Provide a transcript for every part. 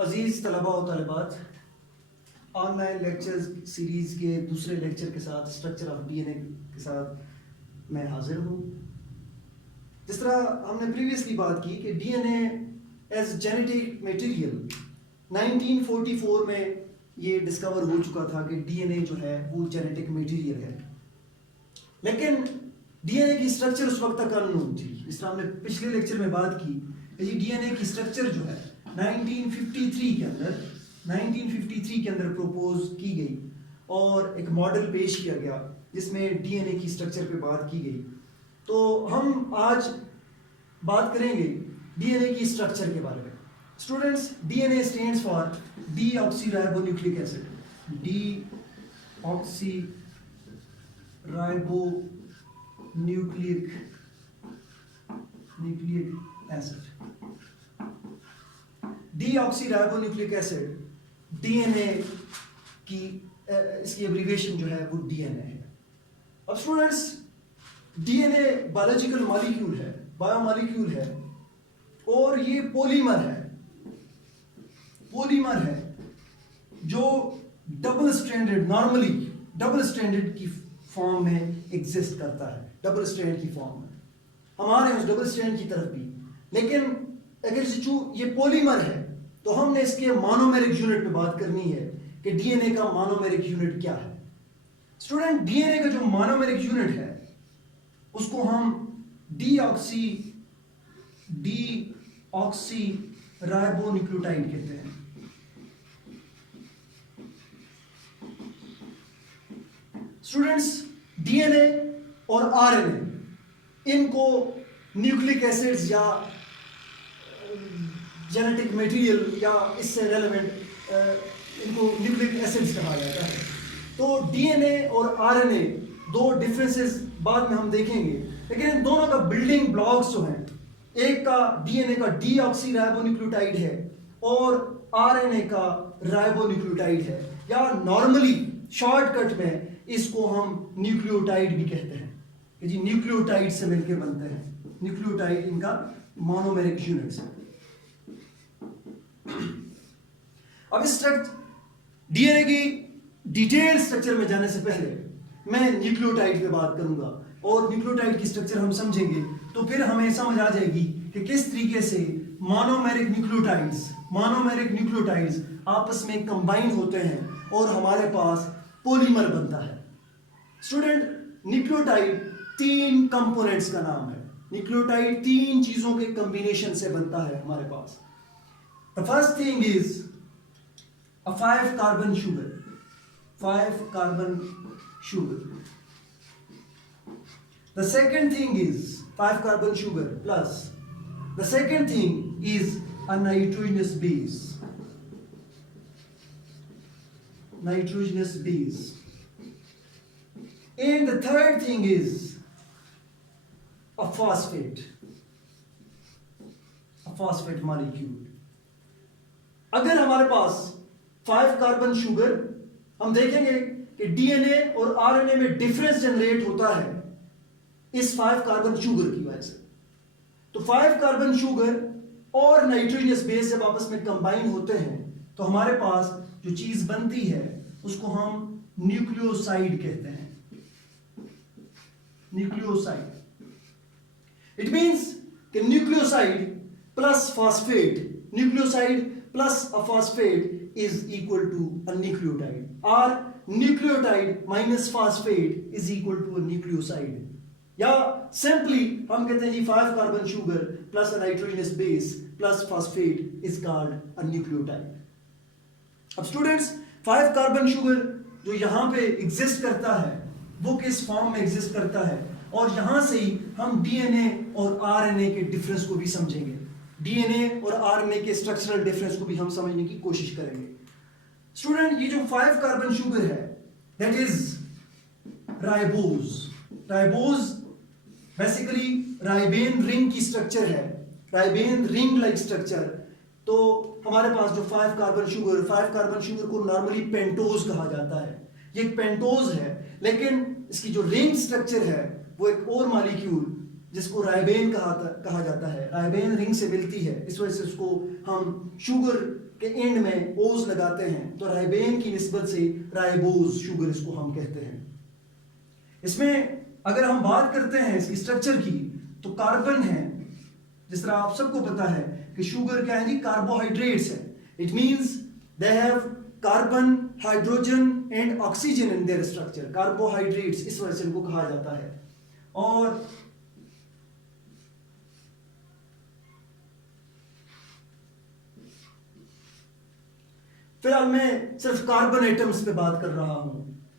अजीज़ तलबा और तलबात, online lectures series के दूसरे लेक्चर के साथ स्ट्रक्चर ऑफ डीएनए के साथ मैं हाजिर हूँ। जिस तरह हमने प्रीवियसली बात की कि डीएनए एज जेनेटिक मटेरियल 1944 में ये डिस्कवर हो चुका था कि डीएनए जो है वो जेनेटिक मटेरियल है, लेकिन डीएनए की स्ट्रक्चर उस वक्त तक अननोन थी। जिस तरह हमने पिछले लेक्चर में बात की कि डीएनए की स्ट्रक्चर जो है 1953 के अंदर प्रपोज की गई और एक मॉडल पेश किया गया जिसमें डीएनए की स्ट्रक्चर पे बात की गई। तो हम आज बात करेंगे डीएनए की स्ट्रक्चर के बारे में। Students, DNA stands for deoxyribonucleic acid. Deoxyribonucleic acid. Deoxyribonucleic acid DNA की इसकी एब्रीविएशन जो है वो डीएनए है। अब स्टूडेंट्स, डीएनए बायोलॉजिकल मॉलिक्यूल है, बायोमॉलिक्यूल है, और ये पॉलीमर है जो double stranded, normally double stranded की फॉर्म में एग्जिस्ट करता है, डबल स्ट्रैंड की फॉर्म में। हमारे उस डबल स्ट्रैंड की तरफ भी, लेकिन अगर ये पॉलीमर है तो हमने इसके मोनोमेरिक यूनिट पे बात करनी है कि डीएनए का मोनोमेरिक यूनिट क्या है। स्टूडेंट, डीएनए का जो मोनोमेरिक यूनिट है उसको हम डीऑक्सीराइबोन्यूक्लियोटाइड कहते हैं। स्टूडेंट्स, डीएनए और आरएनए इनको न्यूक्लिक एसिड्स या जेनेटिक मटेरियल या इससे रेलेवेंट इनको न्यूक्लिक एसिड्स कहा जाता है। तो डीएनए और आरएनए दो डिफरेंसेस बाद में हम देखेंगे, लेकिन इन दोनों का बिल्डिंग ब्लॉक्स जो हैं, एक का डीएनए का डीऑक्सीराइबोन्यूक्लियोटाइड है और आरएनए का राइबोन्यूक्लियोटाइड है, या नॉर्मली शॉर्टकट में इसको हम न्यूक्लियोटाइड भी कहते हैं कि जी न्यूक्लियोटाइड से मिलकर बनते हैं। न्यूक्लियोटाइड इनका मोनोमेरिक यूनिट्स है। अब इस डीएनए की डिटेल स्ट्रक्चर में जाने से पहले मैं न्यूक्लियोटाइड पे बात करूंगा, और न्यूक्लियोटाइड की स्ट्रक्चर हम समझेंगे तो फिर हमें समझ आ जाएगी कि किस तरीके से मोनोमेरिक न्यूक्लियोटाइड्स आपस में कंबाइन होते हैं और हमारे पास पॉलीमर बनता है। स्टूडेंट, न्यूक्लियोटाइड 3 कंपोनेंट्स का नाम है। न्यूक्लियोटाइड 3 चीजों के कॉम्बिनेशन से बनता है हमारे पास। The first thing is a 5-carbon sugar. 5-carbon sugar. The second thing is 5-carbon sugar plus. The second thing is a nitrogenous base. Nitrogenous base. And the third thing is a phosphate. A phosphate molecule. अगर हमारे पास 5-कार्बन sugar, हम देखेंगे कि DNA और RNA में difference generate होता है इस 5-कार्बन शुगर की वजह से। तो 5-कार्बन शुगर और नाइट्रोजनस बेस जब आपस में कंबाइन होते हैं तो हमारे पास जो चीज बनती है उसको हम न्यूक्लियोसाइड कहते हैं। न्यूक्लियोसाइड, इट मींस कि nucleoside plus phosphate, nucleoside plus a phosphate is equal to a nucleotide, or nucleotide minus phosphate is equal to a nucleoside. या simply हम कहते हैं जी 5-कार्बन sugar plus a nitrogenous base plus phosphate is called a nucleotide. अब students, 5-कार्बन sugar जो यहाँ पे exist करता है वो किस फॉर्म में एग्जिस्ट करता है, और यहाँ से ही हम डीएनए और आरएनए के डिफरेंस को भी समझेंगे। डीएनए और आरएनए के स्ट्रक्चरल डिफरेंस को भी हम समझने की कोशिश करेंगे। स्टूडेंट, ये जो 5-कार्बन शुगर है दैट इज राइबोज बेसिकली राइबेन रिंग की स्ट्रक्चर है, राइबेन रिंग लाइक स्ट्रक्चर। तो हमारे पास जो 5-कार्बन शुगर को नॉर्मली पेंटोज कहा जाता है। ये एक पेंटोज है, लेकिन इसकी जो रिंग स्ट्रक्चर है वो एक और मॉलिक्यूल जिसको राइबेन कहा जाता है, राइबेन रिंग से मिलती है, इस वजह से उसको हम शुगर के एंड में ओज लगाते हैं तो राइबेन की निस्बत से राइबोज शुगर इसको हम कहते हैं। इसमें अगर हम बात करते हैं इसकी स्ट्रक्चर की तो कार्बन है, जिस तरह आप सबको पता है कि शुगर क्या है जी, कार्बोहाइड्रेट्स है। It means they have carbon, hydrogen and oxygen in their structure. Carbohydrates इस वजह से इनको कहा जाता है। और फिलहाल मैं सिर्फ कार्बन एटम्स पे बात कर रहा हूं।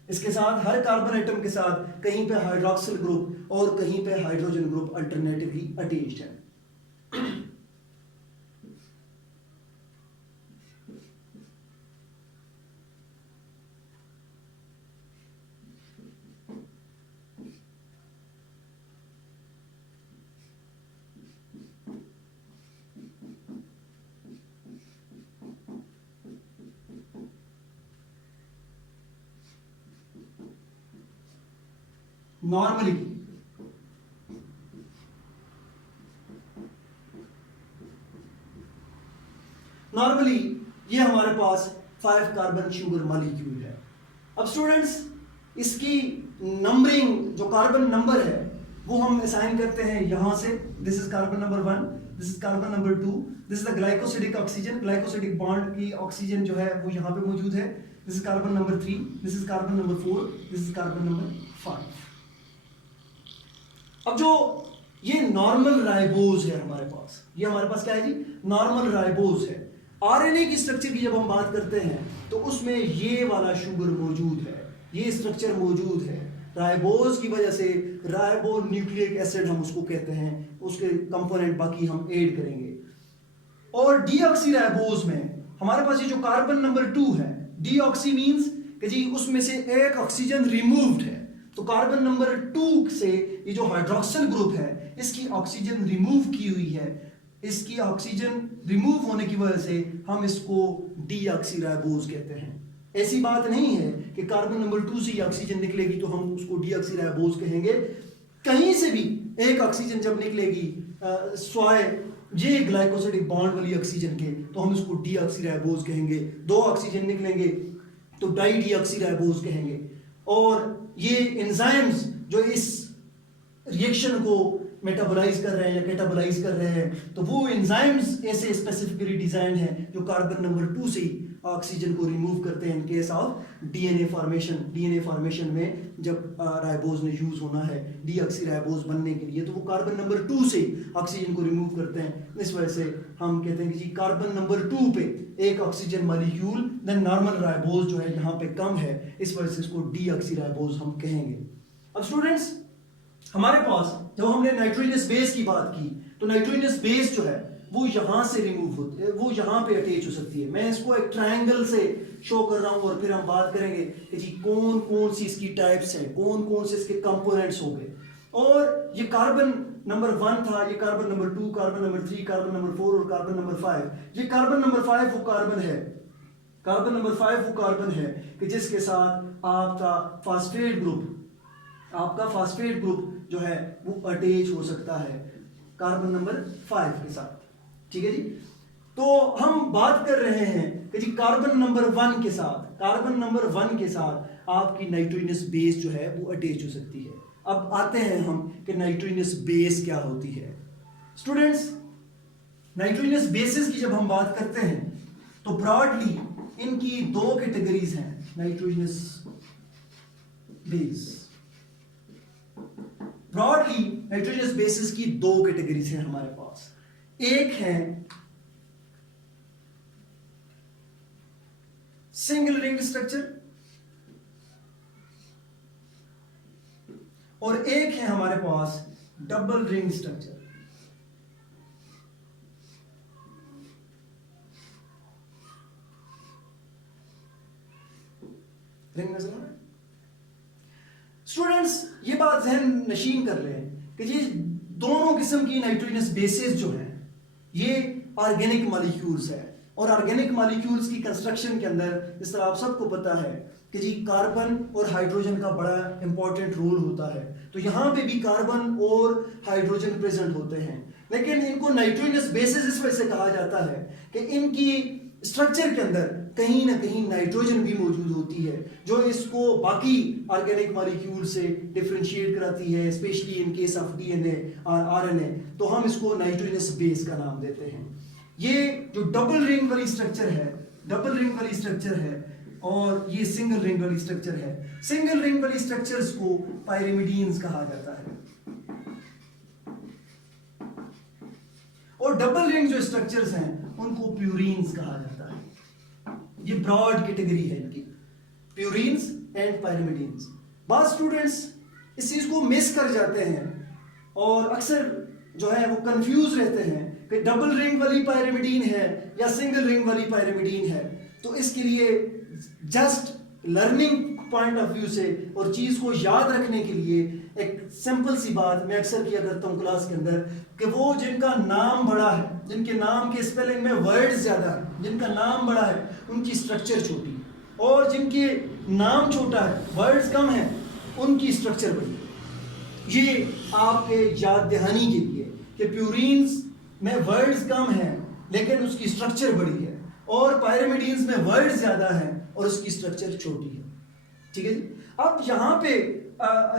इसके साथ हर कार्बन एटम के साथ कहीं पे हाइड्रोक्सिल ग्रुप और कहीं पे हाइड्रोजन ग्रुप अल्टरनेटिवली अटैच्ड है। नॉर्मली ये हमारे पास 5 कार्बन शुगर मॉलिक्यूल है। अब स्टूडेंट्स इसकी नंबरिंग, जो कार्बन नंबर है वो हम असाइन करते हैं यहां से। This is carbon number 1, this is carbon number 2, this is the glycosidic oxygen. Glycosidic bond की ऑक्सीजन जो है वो यहां पे मौजूद है। This is carbon number 3, this is carbon number 4, this is carbon number 5। अब जो ये नॉर्मल राइबोज है हमारे पास, ये हमारे पास क्या है जी, नॉर्मल राइबोज है। आरएनए की स्ट्रक्चर की जब हम बात करते हैं तो उसमें ये वाला शुगर मौजूद है, ये स्ट्रक्चर मौजूद है। राइबोज की वजह से राइबो न्यूक्लिक एसिड हम उसको कहते हैं, उसके कंपोनेंट बाकी हम ऐड करेंगे। और डीऑक्सी राइबोज में हमारे पास ये जो कार्बन नंबर 2 है, डीऑक्सी मींस कि जी उसमें से एक ऑक्सीजन रिमूव्ड है। तो कार्बन नंबर 2 से ये जो हाइड्रोक्सिल ग्रुप है इसकी ऑक्सीजन रिमूव की हुई है। इसकी ऑक्सीजन रिमूव होने की वजह से हम इसको डीऑक्सी राइबोज कहते हैं। ऐसी बात नहीं है कि कार्बन नंबर 2 से ऑक्सीजन निकलेगी तो हम उसको डीऑक्सी राइबोज कहेंगे। कहीं से भी एक ऑक्सीजन जब निकलेगी स्वाय ये ग्लाइकोसिडिक बॉन्ड वाली ऑक्सीजन के, तो हम इसको डीऑक्सी राइबोज कहेंगे। 2 ऑक्सीजन निकलेंगे तो डाई डीऑक्सी राइबोज कहेंगे। और ये एंजाइम्स जो इस रिएक्शन को मेटाबोलाइज कर रहे हैं या कैटाबोलाइज कर रहे हैं, तो वो एंजाइम्स ऐसे स्पेसिफिकली डिजाइन हैं जो कार्बन नंबर 2 से ऑक्सीजन को रिमूव करते हैं in case of DNA formation. DNA formation में जब राइबोज ने यूज होना है डीऑक्सी राइबोज बनने के लिए, तो वो कार्बन नंबर 2 से ऑक्सीजन को रिमूव करते हैं। इस वजह से हम कहते हैं कि जी कार्बन नंबर 2 पे एक oxygen molecule, then normal ribose जो है यहाँ पे कम है, इस वजह से इसको डीऑक्सी राइबोज हम कहेंगे। अब स्टूडेंट्स हमारे पास जब हमने नाइट्रोजनस बेस की बात की, तो नाइट्रोजनस बेस जो है वो यहां से रिमूव होती है, वो यहां पे अटैच हो सकती है। मैं इसको एक ट्रायंगल से शो कर रहा हूं और फिर हम बात करेंगे कि जी कौन कौन सी इसकी टाइप्स हैं, कौन कौन से इसके कंपोनेंट्स होंगे। और ये कार्बन नंबर 1 था, ये carbon number 2, carbon number 3, carbon number 4 और कार्बन नंबर 5। ये कार्बन नंबर 5 वो कार्बन है, कार्बन नंबर 5 वो कार्बन है कि जिसके साथ आपका फास्फेट ग्रुप, आपका फास्फेट ग्रुप जो है वो अटैच हो सकता है कार्बन नंबर 5 के साथ। ठीक है जी। तो हम बात कर रहे हैं कि जी कार्बन नंबर 1 के साथ, कार्बन नंबर 1 के साथ आपकी नाइट्रोजनस बेस जो है वो अटैच हो सकती है। अब आते हैं हम कि नाइट्रोजनस बेस क्या होती है। स्टूडेंट्स नाइट्रोजनस बेसिस की जब हम बात करते हैं तो ब्रॉडली इनकी 2 कैटेगरीज हैं nitrogenous base. Broadly nitrogenous bases की 2 कैटेगरीज हैं हमारे पास। एक है सिंगल रिंग स्ट्रक्चर और एक है हमारे पास डबल रिंग स्ट्रक्चर। रिंग नजर आ रहा है स्टूडेंट्स? ये बात जहन नशीन कर लें कि ये दोनों किस्म की नाइट्रोजनस बेसिस जो हैं ये ऑर्गेनिक मॉलिक्यूल्स है। और ऑर्गेनिक मॉलिक्यूल्स की कंस्ट्रक्शन के अंदर इस तरह आप सबको पता है कि जी कार्बन और हाइड्रोजन का बड़ा इंपॉर्टेंट रोल होता है। तो यहाँ पे भी कार्बन और हाइड्रोजन प्रेजेंट होते हैं, लेकिन इनको नाइट्रोजनस बेसिस इस वजह से कहा जाता है कि इनकी स्ट्रक्चर के अंदर कहीं ना कहीं नाइट्रोजन भी मौजूद होती है, जो इसको बाकी ऑर्गेनिक मॉलिक्यूल से डिफरेंशिएट कराती है, specially in case of DNA और आरएनए, तो हम इसको नाइट्रोजनस बेस का नाम देते हैं। ये जो डबल रिंग वाली स्ट्रक्चर है, डबल रिंग वाली स्ट्रक्चर है, और ये सिंगल रिंग वाली स्ट्रक्चर है। सिंगल रिंग वाली स्ट्रक्चर्स को पायरिमिडीन्स कहा जाता है, और डबल रिंग जो स्ट्रक्चर्स हैं उनको प्यूरीन्स कहा जाता है। ये ब्रॉड कैटेगरी है इनकी, प्यूरीन्स एंड पायरिमिडीन्स। बाद स्टूडेंट्स इस चीज को मिस कर जाते हैं और अक्सर जो है वो कंफ्यूज रहते हैं कि डबल रिंग वाली पायरिमिडीन है या सिंगल रिंग वाली पायरिमिडीन है। तो इसके लिए just learning point of view से और चीज को याद रखने के लिए एक सिंपल सी बात मैं अक्सर किया करता हूँ क्लास के अंदर, कि वो जिनका नाम बड़ा है, जिनके नाम के स्पेलिंग में वर्ड्स ज्यादा है, जिनका नाम बड़ा है उनकी स्ट्रक्चर छोटी, और जिनके नाम छोटा है वर्ड्स कम है उनकी स्ट्रक्चर बड़ी। ये आपके याद दहानी के लिए कि प्यूरीन्स में वर्ड्स कम है लेकिन उसकी स्ट्रक्चर बड़ी है, और पायरिमिडीन्स में वर्ड्स ज्यादा है और उसकी स्ट्रक्चर छोटी है। ठीक है जी। अब यहाँ पे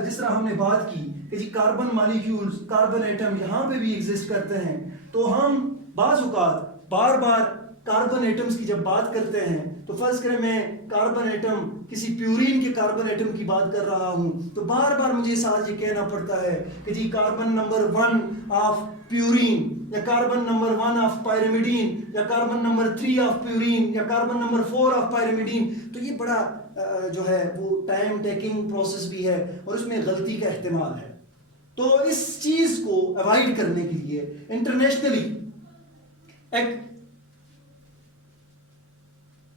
जिस तरह हमने बात की कि जी कार्बन मॉलिक्यूल्स, कार्बन एटम यहाँ पे भी एग्जिस्ट करते हैं, तो हम बाज़ औक़ात बार बार कार्बन एटम्स की जब बात करते हैं तो फर्ज करें मैं कार्बन एटम, किसी प्यूरीन के कार्बन एटम की बात कर रहा हूँ, तो बार बार मुझे साथ ये कहना पड़ता है कि जी कार्बन नंबर 1 ऑफ प्यूरीन, या कार्बन नंबर 1 ऑफ पायरिमिडीन, या कार्बन नंबर 3 ऑफ प्यूरीन, या कार्बन नंबर 4 ऑफ पायरिमिडीन। तो ये बड़ा जो है वो टाइम टेकिंग प्रोसेस भी है और उसमें गलती का एहतमाल है। तो इस चीज को अवॉइड करने के लिए इंटरनेशनली एक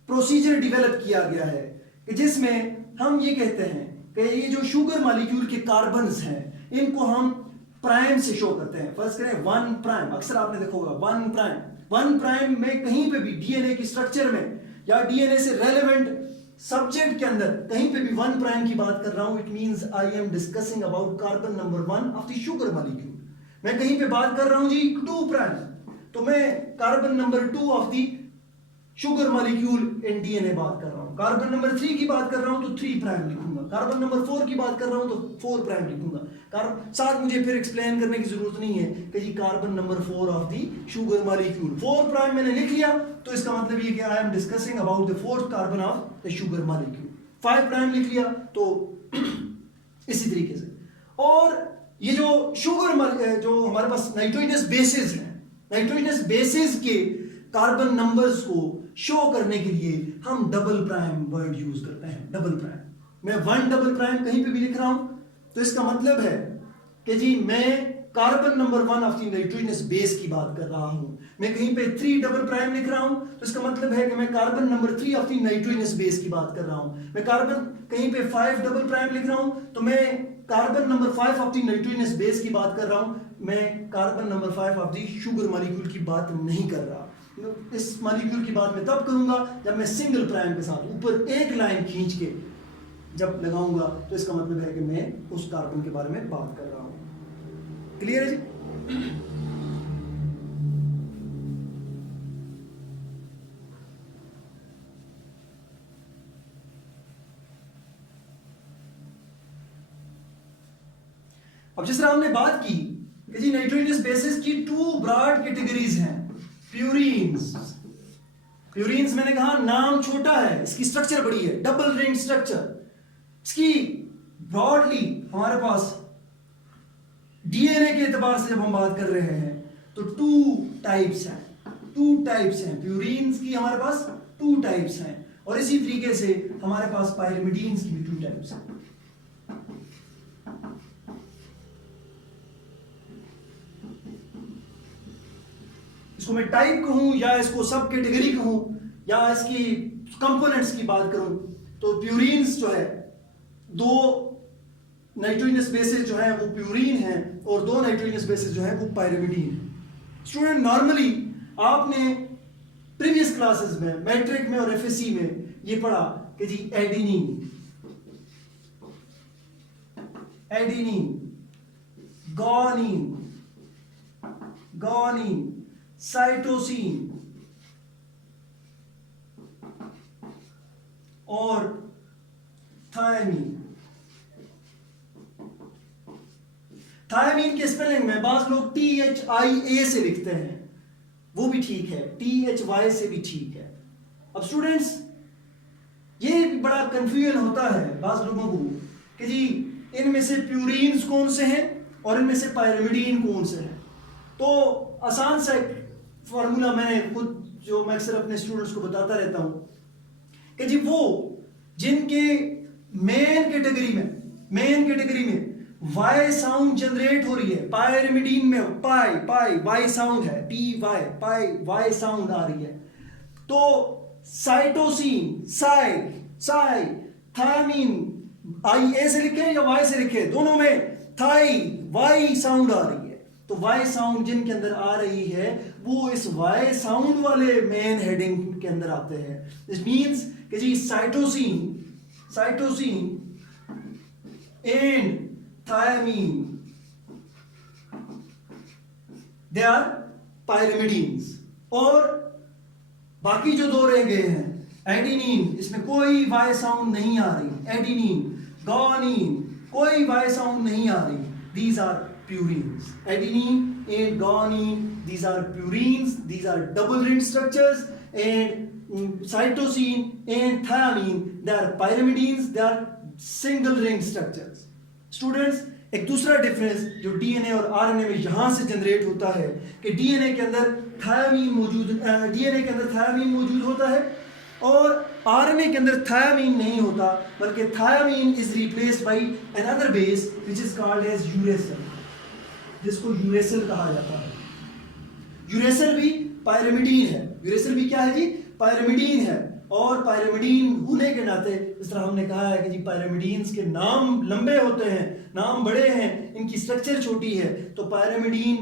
प्रोसीजर डेवलप किया गया है कि जिसमें हम ये कहते हैं कि ये जो शुगर मॉलिक्यूल के कार्बन्स हैं इनको हम प्राइम से शो करते हैं। फर्स्ट करें 1 प्राइम, अक्सर आपने देखा होगा 1 प्राइम में कहीं पे भी डीएनए की स्ट्रक्चर में या डीएनए से रेलेवेंट सब्जेक्ट के अंदर कहीं पे भी 1 प्राइम की बात कर रहा हूं, it means I am discussing about carbon number 1 of the sugar molecule. मैं कहीं पे बात कर रहा हूं जी 2 प्राइम, तो मैं carbon number 2 of the sugar molecule in DNA बात कर रहा हूं। कार्बन नंबर 3 की बात कर रहा हूं तो 3 प्राइम लिखूंगा, कार्बन नंबर 4 की बात कर रहा हूं तो 4 प्राइम लिखूंगा। साथ मुझे फिर एक्सप्लेन करने की जरूरत नहीं है कि जी carbon number 4 of the sugar molecule, 4 prime मैंने लिख लिया तो इसका मतलब ये कि I am discussing about the 4th carbon of the sugar molecule. 5 prime लिख लिया तो इसी तरीके से। और ये जो शुगर जो हमारे पास नाइट्रोजनस बेसिस है, नाइट्रोजनस बेसिस के कार्बन नंबर्स को शो करने के लिए हम डबल प्राइम वर्ड यूज करते हैं। डबल प्राइम, मैं 1 डबल प्राइम कहीं पे भी लिख रहा हूं तो इसका मतलब है कि जी मैं carbon number 1 of the nitrogenous base की बात कर रहा हूं। मैं कहीं पे 3 डबल प्राइम लिख रहा हूं तो इसका मतलब है कि मैं carbon number 3 of the nitrogenous base की बात कर रहा हूं। मैं कार्बन कहीं पे 5 डबल प्राइम लिख रहा हूं तो मैं carbon number 5 of the nitrogenous base की बात कर रहा हूं। मैं carbon number 5 of the sugar molecule की बात नहीं कर रहा। इस मॉलिक्यूल की बात मैं तब करूंगा जब मैं सिंगल प्राइम के साथ ऊपर एक लाइन खींच के जब लगाऊंगा, तो इसका मतलब है कि मैं उस कार्बन के बारे में बात कर रहा हूं। क्लियर है जी? अब जिस तरह हमने बात की कि जी नाइट्रोजनस बेसिस की 2 ब्रॉड कैटेगरीज हैं, प्यूरीन्स। प्यूरीन्स मैंने कहा नाम छोटा है, इसकी स्ट्रक्चर बड़ी है, डबल रिंग स्ट्रक्चर। इसकी ब्रॉडली हमारे पास डीएनए के एतबार से जब हम बात कर रहे हैं तो 2 टाइप्स हैं, 2 टाइप्स हैं प्यूरीन्स की, हमारे पास 2 टाइप्स हैं। और इसी तरीके से हमारे पास पायरिमिडीन्स की भी 2 टाइप्स हैं। इसको मैं टाइप कहूं या इसको सब कैटेगरी कहूं या इसकी कंपोनेंट्स की बात करूं, तो प्यूरीन्स जो है 2 नाइट्रोजनस बेसिस जो है वो प्यूरीन है और 2 नाइट्रोजनस बेसिस जो है वो पायरिमिडीन है। स्टूडेंट नॉर्मली आपने प्रीवियस क्लासेस में, मैट्रिक में और एफएससी में ये पढ़ा कि जी adenine, adenine, guanine, guanine, cytosine, और थायमीन। थायमीन के स्पेलिंग में बाज लोग THIA से लिखते हैं, वो भी ठीक है, THY से भी ठीक है। अब स्टूडेंट्स ये भी बड़ा कंफ्यूजन होता है बाज लोगों को कि जी इनमें से प्यूरीन्स कौन से हैं और इनमें से पायरिमिडीन कौन से हैं। तो आसान सा फार्मूला मैंने खुद जो मैं अक्सर अपने स्टूडेंट्स को बताता रहता हूं कि जी वो जिनके मेन कैटेगरी में वाई साउंड जनरेट हो रही है, पायरिमिडीन में पाई वाई साउंड है, पाई वाई साउंड आ रही है, तो साइटोसिन साई थायमीन IA से लिखे या Y से लिखे, दोनों में थाई वाई साउंड आ रही है। तो वाई साउंड जिनके अंदर आ रही है वो इस वाई साउंड वाले मेन हेडिंग के अंदर आते हैं। दिस मींस कि जी cytosine and thymine they are pyrimidines. और बाकी जो दो रह गए हैं, एडिनिन, इसमें कोई वाई साउंड नहीं आ रही, एडिनिन, गुआनिन, कोई वाई साउंड नहीं आ रही, these are purines. Adenine and guanine, these are purines, these are double ring structures, and cytosine and thiamine, they are pyrimidines, they are single ring structures. Students, एक दूसरा difference जो DNA और RNA में यहां से generate होता है कि डीएनए के अंदर थायमीन मौजूद होता है और आरएनए के अंदर थायमीन नहीं होता, बल्कि thymine is replaced by another base which is called as uracil, जिसको यूरेसिल कहा जाता है। यूरेसिल भी पायरिमिडीन है, यूरेसिल भी क्या है जी, पायरिमिडीन है। और पायरिमिडीन होने के नाते इस तरह हमने कहा है कि जी पायरिमिडीन्स के नाम लंबे होते हैं, नाम बड़े हैं, इनकी स्ट्रक्चर छोटी है। तो पायरिमिडीन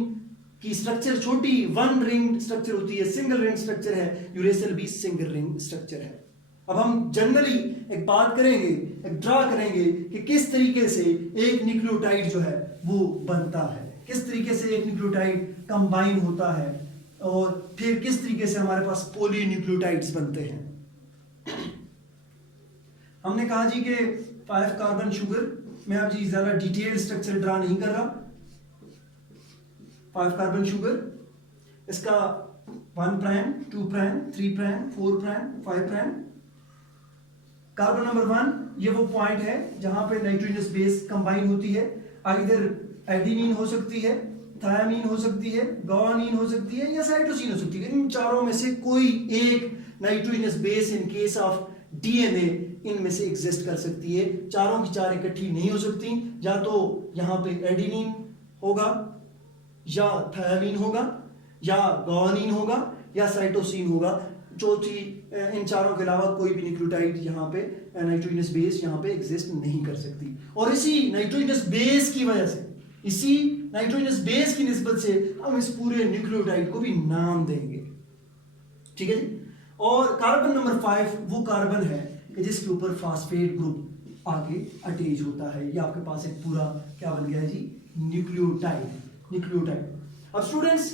की स्ट्रक्चर छोटी वन रिंग स्ट्रक्चर होती है, सिंगल रिंग स्ट्रक्चर है, यूरेसिल भी सिंगल रिंग स्ट्रक्चर है। अब हम जनरली एक बात करेंगे, एक ड्रा करेंगे कि किस तरीके से एक न्यूक्लियोटाइड जो है वो बनता है, किस तरीके से एक न्यूक्लियोटाइड कंबाइन होता है और फिर किस तरीके से हमारे पास पॉली न्यूक्लियोटाइड्स बनते हैं। हमने कहा जी कि 5 कार्बन शुगर, मैं अब जी ज्यादा डिटेल स्ट्रक्चर ड्रा नहीं कर रहा। 5 कार्बन शुगर, इसका 1 prime, 2 prime, 3 prime, 4 prime, 5 prime. Carbon number 1 ये वो पॉइंट है जहां पे नाइट्रोजनस बेस कंबाइन होती है। आइदर एडेनिन हो सकती है, थायमीन हो सकती है, गुआनिन हो सकती है या साइटोसिन हो सकती है। इन चारों में से कोई एक nitrogenous base in case of DNA इनमें से एग्जिस्ट कर सकती है। चारों की चार इकट्ठी नहीं हो सकती, या तो यहाँ पे एडेनिन होगा या थायमीन होगा या गुआनिन होगा या साइटोसिन होगा। चौथी, इन चारों के अलावा कोई भी न्यूक्लियोटाइड यहाँ पे नाइट्रोजनस बेस यहाँ पे एग्जिस्ट नहीं कर सकती। और इसी नाइट्रोजनस बेस की वजह से, इसी नाइट्रोजनस बेस की निस्बत से हम इस पूरे न्यूक्लियोटाइड को भी नाम देंगे, ठीक है जी। और कार्बन नंबर 5 वो कार्बन है कि जिसके ऊपर फास्फेट ग्रुप आगे अटैच होता है। ये आपके पास एक पूरा क्या बन गया है जी, न्यूक्लियोटाइड। अब स्टूडेंट्स,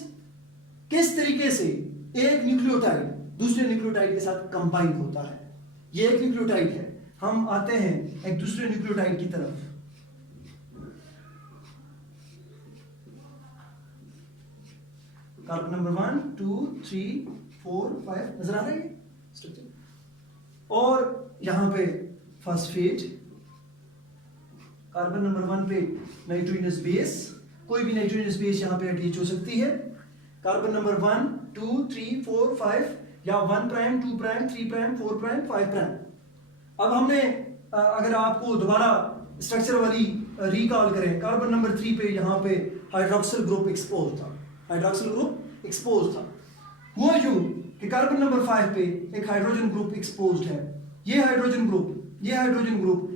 किस तरीके से एक न्यूक्लियोटाइड दूसरे न्यूक्लियोटाइड के साथ कंबाइन होता है। ये एक न्यूक्लियोटाइड है, हम आते हैं एक दूसरे न्यूक्लियोटाइड की तरफ। कार्बन नंबर 1 2 3 4 5 नजर आ रहा है स्ट्रक्चर। और यहां पे फास्फेट, कार्बन नंबर 1 पे नाइट्रोजनस बेस, कोई भी नाइट्रोजनस बेस यहां पे अटैच हो सकती है। कार्बन नंबर 1 2 3 4 5 या 1 prime 2 prime 3 prime 4 prime 5 prime. अब हमने अगर आपको दोबारा स्ट्रक्चर वाली रिकॉल करें, कार्बन नंबर 3 पे यहाँ पे हाइड्रोक्सिल ग्रुप एक्सपोज था, हाइड्रोक्सिल ग्रुप एक्सपोज था। हुआ यूं कि कार्बन नंबर 5 पे एक हाइड्रोजन ग्रुप एक्सपोज्ड है। ये हाइड्रोजन ग्रुप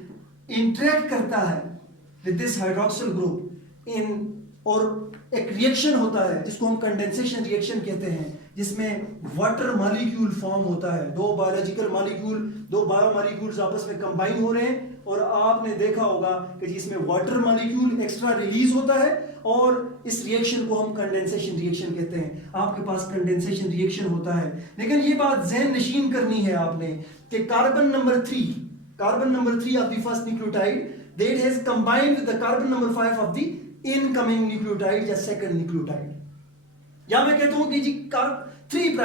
इंटरेक्ट करता है with this hydroxyl group in, और एक रिएक्शन होता है जिसको हम कंडेंसेशन रिएक्शन कहते हैं, जिसमें वाटर मॉलिक्यूल फॉर्म होता है। दो बायोलॉजिकल मॉलिक्यूल, दो बायोमॉलिक्यूल्स आपस में कंबाइन हो रहे हैं, और आपने देखा होगा कि जिसमें वाटर मॉलिक्यूल एक्स्ट्रा रिलीज होता है और इस रिएक्शन को हम कंडेंसेशन रिएक्शन कहते हैं। आपके पास कंडेंसेशन रिएक्शन होता है, लेकिन ये बात ज़हन नशीन करनी है आपने कि carbon number 3 of the first nucleotide that has combined with the carbon number 5 of the incoming nucleotide या second nucleotide। या मैं कहता हूं कि जी 3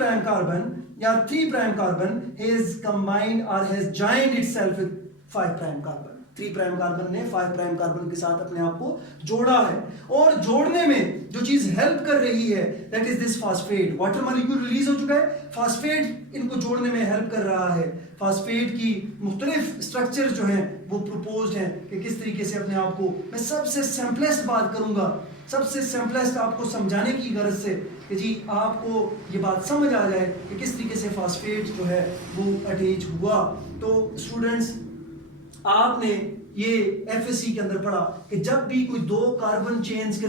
prime carbon या 3 prime carbon has combined or has joined itself with 5 prime carbon। 3 prime carbon ने 5 prime carbon के साथ अपने आप को जोड़ा है, और जोड़ने में जो चीज हेल्प कर रही है that is this phosphate. Water molecule release हो चुका है, फास्फेट इनको जोड़ने में हेल्प कर रहा है। फास्फेट की मुख्तलिफ स्ट्रक्चर जो हैं वो प्रपोज्ड हैं कि किस तरीके से अपने आप को, मैं सबसे सिंपलेस्ट बात करूंगा, सबसे सिंपलेस्ट आपको समझाने की गरज से कि जी आपको ये बात समझ आ जाए कि किस तरीके से फास्फेट जो है वो अटैच हुआ। तो स्टूडेंट्स, आपने ये एफएससी के अंदर पढ़ा कि जब भी कोई दो कार्बन चेन्स के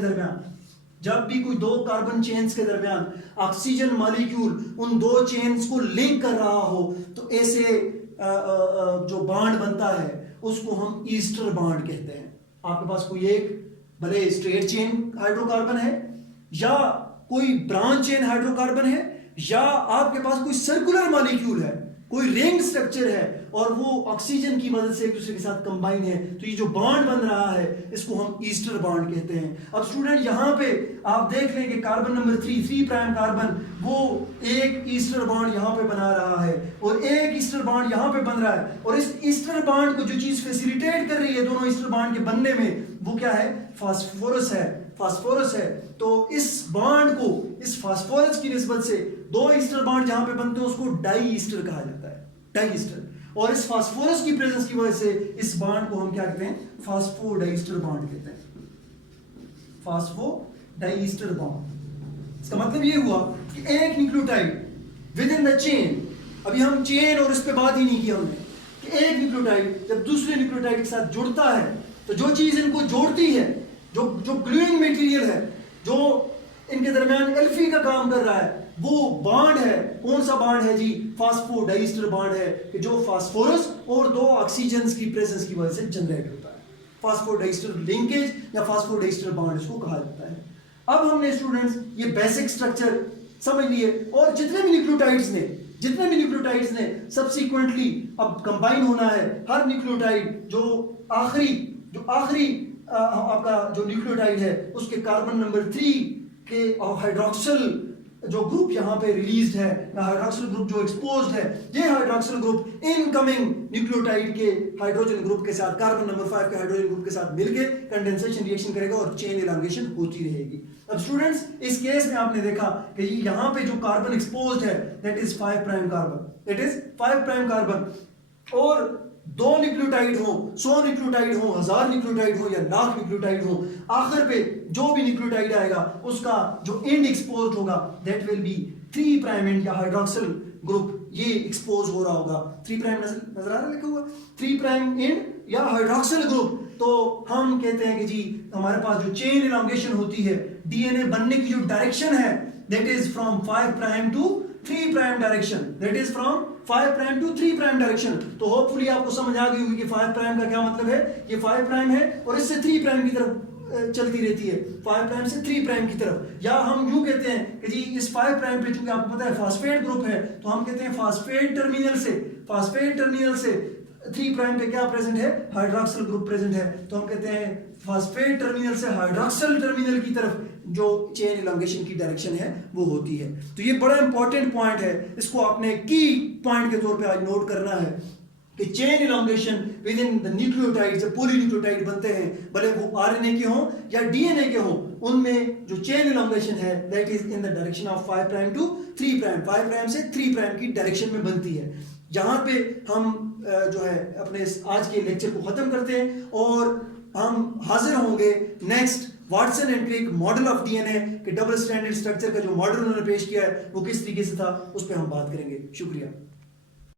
दरमियान ऑक्सीजन मॉलिक्यूल उन दो चेन्स को लिंक कर रहा हो तो ऐसे जो बॉन्ड बनता है उसको हम ईस्टर बॉन्ड कहते हैं। आपके पास कोई एक भले स्ट्रेट चेन हाइड्रोकार्बन है या कोई ब्रांच चेन हाइड्रोकार्बन है या आपके पास कोई सर्कुलर मॉलिक्यूल है, कोई रिंग स्ट्रक्चर है और वो ऑक्सीजन की मदद से एक दूसरे के साथ कंबाइन है, तो ये जो बॉन्ड बन रहा है इसको हम ईस्टर बॉन्ड कहते हैं। अब स्टूडेंट यहाँ पे आप देख लें कि कार्बन नंबर 3 प्राइम कार्बन वो एक ईस्टर बॉन्ड यहाँ पे बना रहा है और एक ईस्टर बॉन्ड यहाँ पे बन रहा है, और इस ईस्टर बॉन्ड को जो चीज फैसिलिटेट कर रही है दोनों ईस्टर बॉन्ड के बनने में वो क्या है? फास्फोरस है। तो इस बॉन्ड को, इस फास्फोरस की निस्बत से दो ईस्टर बॉन्ड जहां पे बनते हैं उसको डाई ईस्टर कहा जाता है, डाई ईस्टर। और इस फास्फोरस की प्रेजेंस की वजह से इस बॉन्ड को हम क्या कहते हैं? फास्फोडाइस्टर बॉन्ड कहते हैं, फास्फोडाइस्टर बॉन्ड। इसका मतलब ये हुआ कि एक nucleotide with in the chain, अभी हम चेन और इस पे बात ही नहीं की हमने, कि एक न्यूक्लियोटाइड जब दूसरे न्यूक्लियोटाइड के साथ जुड़ता है तो जो चीज इनको जोड़ती है, जो ग्लूइंग मटेरियल है, जो इनके दरमियान एल्फी का काम कर रहा है, वो बॉन्ड है। कौन सा बॉन्ड है जी? फास्फोडाइस्टर बॉन्ड है, कि जो फास्फोरस और दो ऑक्सीजन की प्रेजेंस की वजह से जनरेट होता है। फास्फोडाइस्टर लिंकेज या फास्फोडाइस्टर बॉन्ड इसको कहा जाता है। अब हमने स्टूडेंट्स ये बेसिक स्ट्रक्चर समझ लिए, और जितने भी न्यूक्लियोटाइड्स ने सब्सिक्वेंटली अब कंबाइन होना है, हर न्यूक्लियोटाइड जो आखिरी आपका जो न्यूक्लियोटाइड है उसके कार्बन नंबर 3 के हाइड्रोक्सिल जो ग्रुप यहाँ पे रिलीज्ड है, या हाइड्रोक्सिल ग्रुप जो एक्सपोज्ड है, ये हाइड्रोक्सिल ग्रुप इनकमिंग न्यूक्लियोटाइड के हाइड्रोजन ग्रुप के साथ, कार्बन नंबर 5 के हाइड्रोजन ग्रुप के साथ मिलके कंडेंसेशन रिएक्शन करेगा और चेन इलांगेशन होती रहेगी। अब स्टूडेंट्स, इस केस में आपने देखा कि यहाँ पे जो कार्बन एक्सपोज्ड है दैट इज 5 प्राइम कार्बन, और 2 न्यूक्लियोटाइड हो, 100 न्यूक्लियोटाइड हो, 1000 न्यूक्लियोटाइड हो या लाख न्यूक्लियोटाइड हो, आखिर पे जो भी न्यूक्लियोटाइड आएगा उसका जो एंड एक्सपोज्ड होगा that will be 3 prime and या हाइड्रोक्सिल ग्रुप, ये एक्सपोज हो रहा होगा। 3 प्राइम नजर आ रहा है लिखा हुआ, 3 प्राइम एंड या हाइड्रोक्सिल ग्रुप। तो हम कहते हैं कि जी हमारे पास जो चेन इलांगेशन होती है, डीएनए बनने की जो डायरेक्शन है that is from 5 prime to 3 prime direction, तो होपफुली आपको समझ आ गई होगी कि 5 प्राइम का क्या मतलब है। ये 5 प्राइम है और इससे 3 प्राइम की तरफ चलती रहती है, 5 प्राइम से 3 प्राइम की तरफ। या हम यूं कहते हैं कि जी इस 5 प्राइम पे चूंकि आपको पता है फास्फेट ग्रुप है, तो हम कहते हैं फास्फेट टर्मिनल से 3 प्राइम पे क्या प्रेजेंट है? हाइड्रोक्सिल ग्रुप प्रेजेंट है। तो हम कहते हैं फास्फेट टर्मिनल से हाइड्रोक्सिल टर्मिनल की तरफ जो चेन इलांगेशन की डायरेक्शन है वो होती है। तो ये बड़ा इंपॉर्टेंट पॉइंट है, इसको आपने की पॉइंट के तौर पे आज नोट करना है कि chain elongation with in the nucleotide, जब पॉलीन्यूक्लियोटाइड बनते हैं, भले वो आरएनए के हों या डीएनए के हों, उनमें जो चेन इलांगेशन है that is in the direction of 5 prime to 3 prime, 5 prime से 3 प्राइम की डायरेक्शन में बनती है। जहां पे हम जो है अपने आज के लेक्चर को खत्म करते हैं और हम हाजिर होंगे next Watson and Crick model of DNA के डबल स्ट्रैंडेड स्ट्रक्चर का जो मॉडल उन्होंने पेश किया है वो किस तरीके से था, उस पर हम बात करेंगे। शुक्रिया।